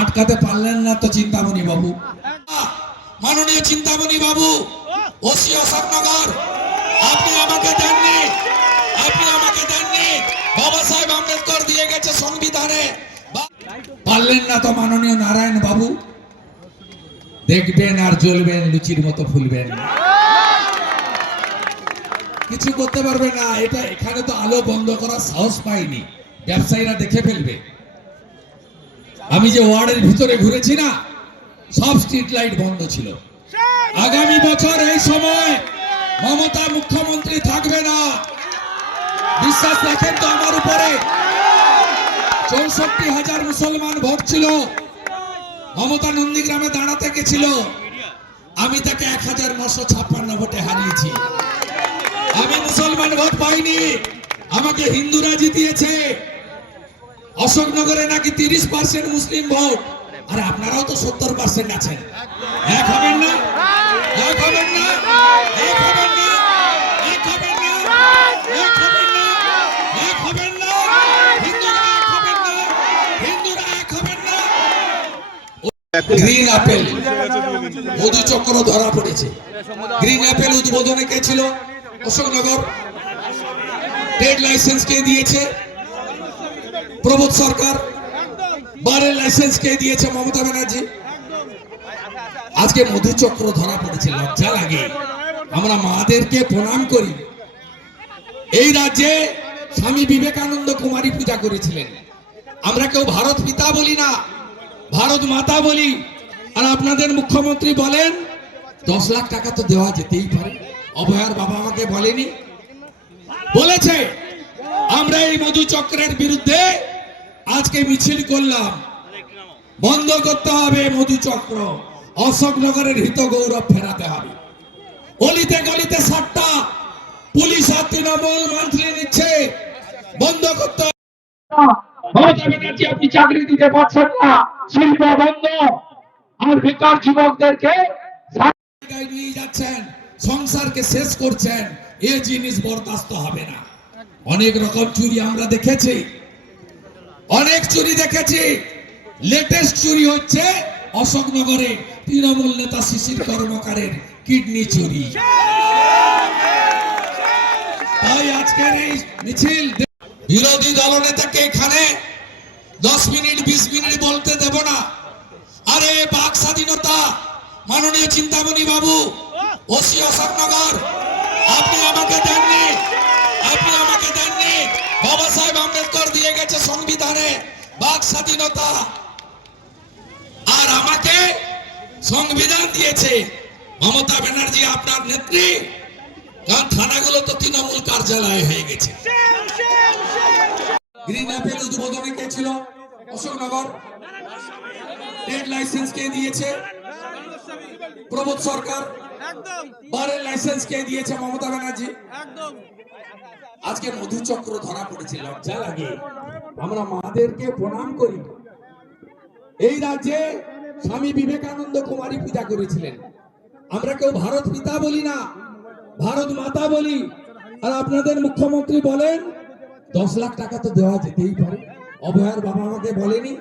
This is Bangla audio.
আটকাতে পারলেন না তো চিন্তামণি বাবু। মাননীয় চিন্তামণি বাবু, ওসি অশোকনগর, আপনি আমাকে দেননি, আপনি আমাকে দেননি। বাবা সাহেব আম্বেদকর দিয়ে গেছে সংবিধানে। পারলেন না তো মাননীয় নারায়ণ বাবু। দেখবেন আর জ্বলবেন, লুচির মতো ফুলবেন। কিছু করতে পারবে না, এটা এখানে তো আলো বন্ধ করার সাহস পাইনি। ব্যবসায়ীরা দেখে ফেলবে। আমি যে ওয়ার্ডের ভিতরে ঘুরেছি না, সব স্ট্রিট লাইট বন্ধ ছিল। আগামী বছর এই সময় মমতা মুখ্যমন্ত্রী থাকবে না। বিশ্বাস রাখেন তো আমার উপরে। চৌষট্টি হাজার মুসলমান ভোট ছিল। মমতা নন্দীগ্রামে দাঁড়াতে গেছিল। আমি তাকে এক হাজার নশো ছাপ্পান্ন ভোটে হারিয়েছি। আমি মুসলমান ভোট পাইনি। আমাকে হিন্দুরা জিতিয়েছে। অশোকনগরে নাকি তিরিশ পার্সেন্ট মুসলিম ভোট? আর আপনারাও তো সত্তর পার্সেন্ট আছেন। এক হবেন না? এক হবেন না? এক হবেন না? আপেল চক্র ধরা পড়েছে। গ্রিন আপেল উদ্বোধনে কে ছিল? অশোকনগর। ট্রেড লাইসেন্স কে দিয়েছে? প্রবোধ সরকার, বারের লাইসেন্স কে দিয়েছে মমতা ব্যানার্জি? আজকে মধুচক্র ধরা পড়েছে, লজ্জা লাগে। আমরা মাদেরকে প্রণাম করি। এই রাজ্যে স্বামী বিবেকানন্দ কুমারী পূজা করেছিলেন। আমরা কেউ ভারত পিতা বলি না, ভারত মাতা বলি। আর আপনাদের মুখ্যমন্ত্রী বলেন, দশ লাখ টাকা তো দেওয়া যেতেই পারে। অভয়ার বাবা আমাকে বলেনি। বলেছে, আমরা এই মধুচক্রের বিরুদ্ধে মিছিল করলাম। বন্ধ করতে হবে মধু চক্র। অশোকনগরের হিত গৌরব ফেরাতে হবে। গলিতে গলিতে সাতটা। পুলিশ আর তৃণমূল মন্ত্রী নিচ্ছে। বন্ধ করতে আপনি চাকরি দিতে পারছেন না। শিল্প বন্ধ। আর বেকার যুবকদেরকে নিয়ে যাচ্ছেন। সংসারকে শেষ করছেন। এ জিনিস বরদাস্ত হবে না। অনেক রকম চুরি আমরা দেখেছি। অনেক চুরি দেখেছি। লেটেস্ট চুরি হচ্ছে অশোকনগরে। তৃণমূল নেতা শিশির কর্মকারের কিডনি চুরি। তাই আজকের এই মিছিল বিরোধী দলনেতাকে এখানে দশ মিনিট, বিশ মিনিট বলতে দেব না। আরে, বাক স্বাধীনতা, মাননীয় চিন্তামণি বাবু, ওসি অশোকনগর। বাক স্বাধীনতা। আর আমাকে সংবিধান দিয়েছে মমতা ব্যানার্জি আপনার নেত্রী। কারণ থানাগুলো তো তৃণমূল কার্যালয় হয়ে গেছে। গ্রিন অ্যাপেল উদ্বোধনে কে ছিল? অশোকনগর ট্রেড লাইসেন্স কে দিয়েছে? প্রবোধ সরকার। বারের লাইসেন্স কে দিয়েছে মমতা ব্যানার্জি? আজকে মধুচক্র ধরা পড়েছে লজ্জা লাগে। আমরা মাদেরকে প্রণাম করি। এই রাজ্যে স্বামী বিবেকানন্দ কুমারী পূজা করেছিলেন। আমরা কেউ ভারত পিতা বলি না ভারত মাতা বলি। আর আপনাদের মুখ্যমন্ত্রী বলেন দশ লাখ টাকা তো দেওয়া যেতেই পারে। অভয়ার বাবা আমাকে বলেনি